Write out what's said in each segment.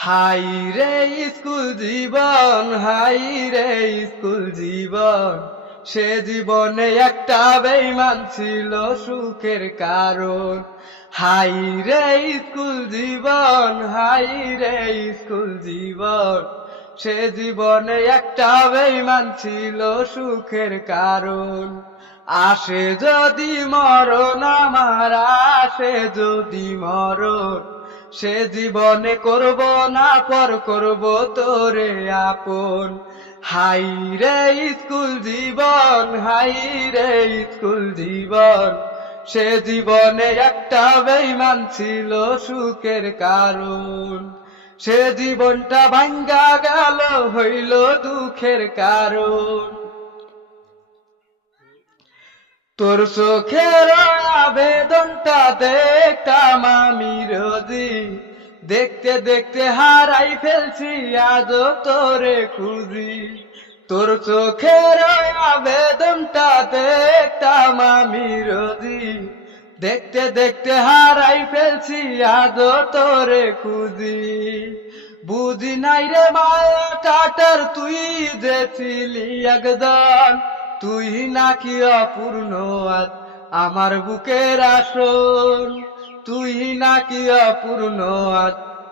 High রে school জীবন হাই রে স্কুল জীবন। সে জীবনে একটা বেইমান ছিল সুখের কারণ। হাই রে স্কুল জীবন হাই রে স্কুল জীবন। সে জীবনে একটা বেইমান ছিল সুখের কারণ। আসে যদি মরণ, আমার আসে যদি মরণ। সে জীবনে করব না, পর করব তোরে আপন। হাই রে স্কুল জীবন, হাই রে স্কুল জীবন। সে জীবনে একটা বেইমান ছিল, সুখের কারণ। সে জীবনটা ভাঙ্গা গেল, হইল দুঃখের কারণ। তোর চোখের আবেদনটা আমি রোজি। দেখতে দেখতে হারাই ফেলছি আজ তোরে খুঁজি। তোর চোখের আবেদনটা দেখতাম আমি রোজি। দেখতে দেখতে হারাই ফেলছি আজ তোরে খুঁজি। বুঝি নাই রে মায়া কাটার, তুই যে ছিলি একজন। তুই নাকি অপূর্ণ আজ আমার বুকের আসন তুই নাকি অপূর্ণ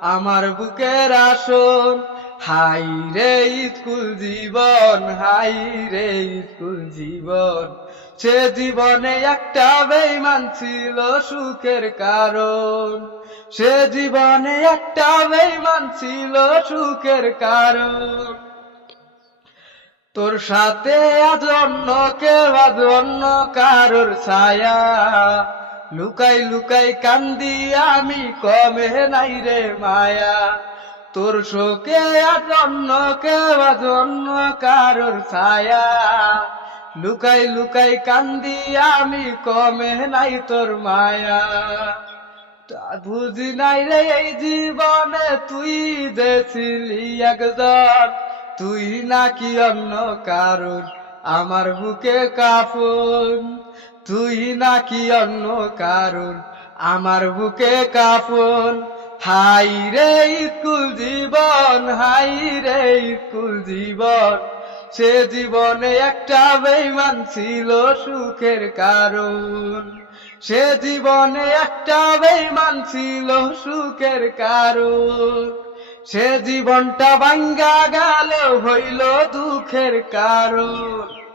আমার বুকের আসন। হাই রে স্কুল জীবন, হাই রে স্কুল জীবন। সে জীবনে একটা বেইমান ছিল সুখের কারণ। সে জীবনে একটা বেইমান ছিল সুখের কারণ। তোর সাথে আজ অন্য কেউ, আজ অন্য কারোর ছায়া। লুকাই লুকাই কান্দি, আমি কমে নাই রে মায়া। তোর শোকে আজ অন্য কেউ আজ অন্য কারোর ছায়া। লুকাই লুকাই কান্দি, আমি কমে নাই তোর মায়া। বুঝি নাই রে এই জীবনে তুই দেছিলি একজন। তুই নাকি অন্য কারণ আমার বুকে কাফন। তুই নাকি অন্য কারণ আমার বুকে কাফন হাই রে স্কুল জীবন, হাই রে স্কুল জীবন। সে জীবনে একটা বেইমান ছিল সুখের কারণ সে জীবনে একটা বেইমান ছিল সুখের কারণ সে জীবনটা ভাঙ্গা গেল, হইল দুঃখের কারণ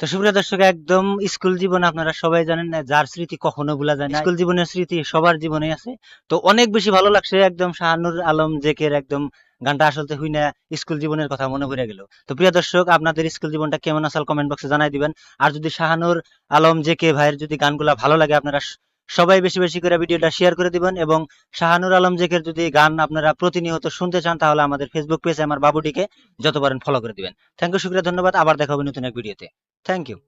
তো সুপ্রিয় দর্শক একদম স্কুল জীবন আপনারা সবাই জানেন না যার স্মৃতি কখনো ভোলা যায় না। স্কুল জীবনের স্মৃতি সবার জীবনে আছে। তো অনেক বেশি ভালো লাগছে একদম শাহানুর আলম জেকের একদম গানটা আসলে হুই না স্কুল জীবনের কথা মনে পড়ে গেল। তো প্রিয় দর্শক আপনাদের স্কুল জীবনটা কেমন আসল কমেন্ট বক্সে জানাই দিবেন। আর যদি শাহানুর আলম জেকে ভাইয়ের যদি গানগুলা ভালো লাগে আপনারা সবাই বেশি বেশি করে ভিডিওটা শেয়ার করে দিবেন এবং শাহানুর আলম জেকের যদি গান আপনারা প্রতিনিয়ত শুনতে চান তাহলে আমাদের ফেসবুক পেজে আমার বাবুটিকে যত পারেন ফলো করে দিবেন। থ্যাংক ইউ শুক্রিয়া ধন্যবাদ। আবার দেখা হবে নতুন এক ভিডিওতে। Thank you